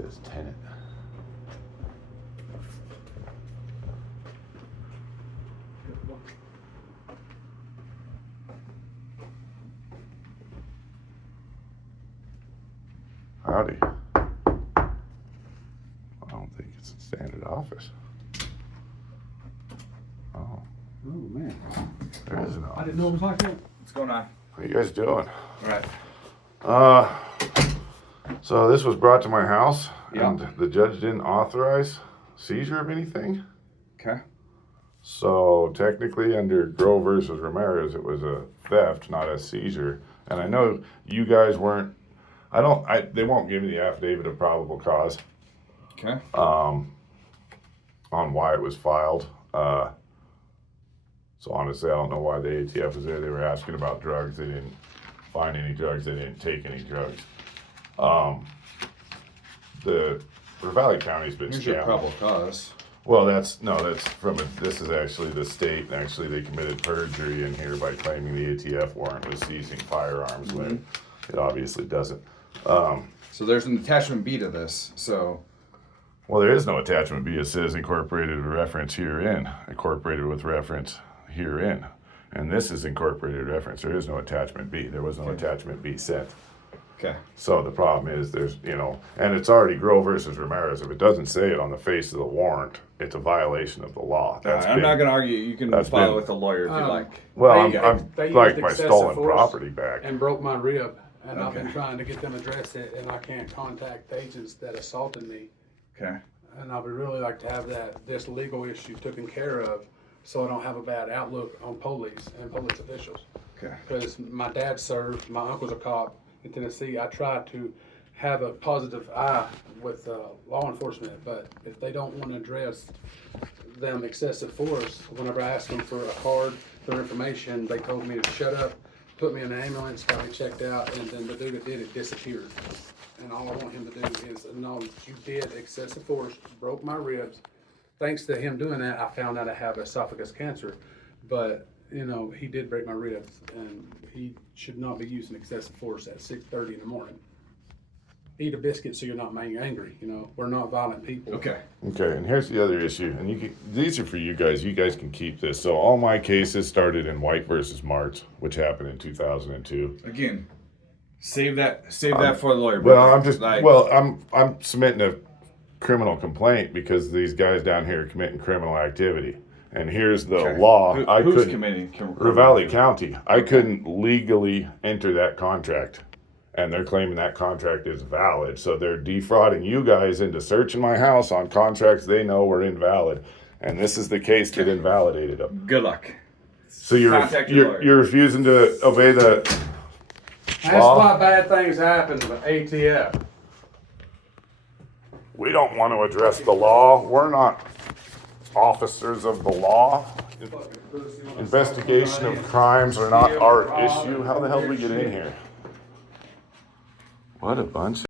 says tenant. Howdy. I don't think it's a standard office. Oh. Oh man. There is an office. I didn't know it was like that. What's going on? What are you guys doing? Right. So this was brought to my house, Yeah. and the judge didn't authorize seizure of anything. Okay. So technically, under Grove versus Ramirez, it was a theft, not a seizure. And I know you guys weren't. They won't give me the affidavit of probable cause. Okay. On why it was filed. So honestly, I don't know why the ATF was there. They were asking about drugs. They didn't find any drugs. They didn't take any drugs. The Valley County's been Here's your scammed. probable cause. Well, this is actually the state. Actually, they committed perjury in here by claiming the ATF warrant was seizing firearms when it obviously doesn't. So there's an attachment B to this. So. Well, there is no attachment B. It says incorporated with reference herein. Incorporated with reference herein. And this is incorporated reference. There is no attachment B. There was no attachment B sent. Okay. So the problem is and it's already Grove versus Ramirez. If it doesn't say it on the face of the warrant, it's a violation of the law. I'm not going to argue. You can file with a lawyer if you like. Well, They I'm used like my excessive stolen force property back. and broke my rib, and I've been Okay. trying to get them to address it, and I can't contact the agents that assaulted me. Okay. And I would really like to have this legal issue taken care of, so I don't have a bad outlook on police and police officials. Okay. Because my dad served, my uncle's a cop in Tennessee. I try to have a positive eye with law enforcement, but if they don't want to address them excessive force, whenever I asked them for a card, for information, they told me to shut up, put me in an ambulance, got me checked out, and then the dude that did it disappeared. And all I want him to do is acknowledge you did excessive force, broke my ribs. Thanks to him doing that, I found out I have esophagus cancer. But, he did break my ribs, and he should not be using excessive force at 6:30 in the morning. Eat a biscuit so you're not angry, We're not violent people. Okay. Okay, and here's the other issue, and these are for you guys. You guys can keep this. So all my cases started in White versus Martz, which happened in 2002. Again, save that for the lawyer. Well, brother. I'm submitting a criminal complaint because these guys down here are committing criminal activity. And here's the Okay. law. Who's committing criminal Ravalli activity? County. I couldn't legally enter that contract. And they're claiming that contract is valid. So they're defrauding you guys into searching my house on contracts they know were invalid. And this is the case that invalidated them. Good luck. So Contact your lawyer. you're refusing to obey the That's law? why bad things happen with ATF. We don't want to address the law. We're not officers of the law. Investigation of crimes are not our issue. How the hell did we get in here? What a bunch of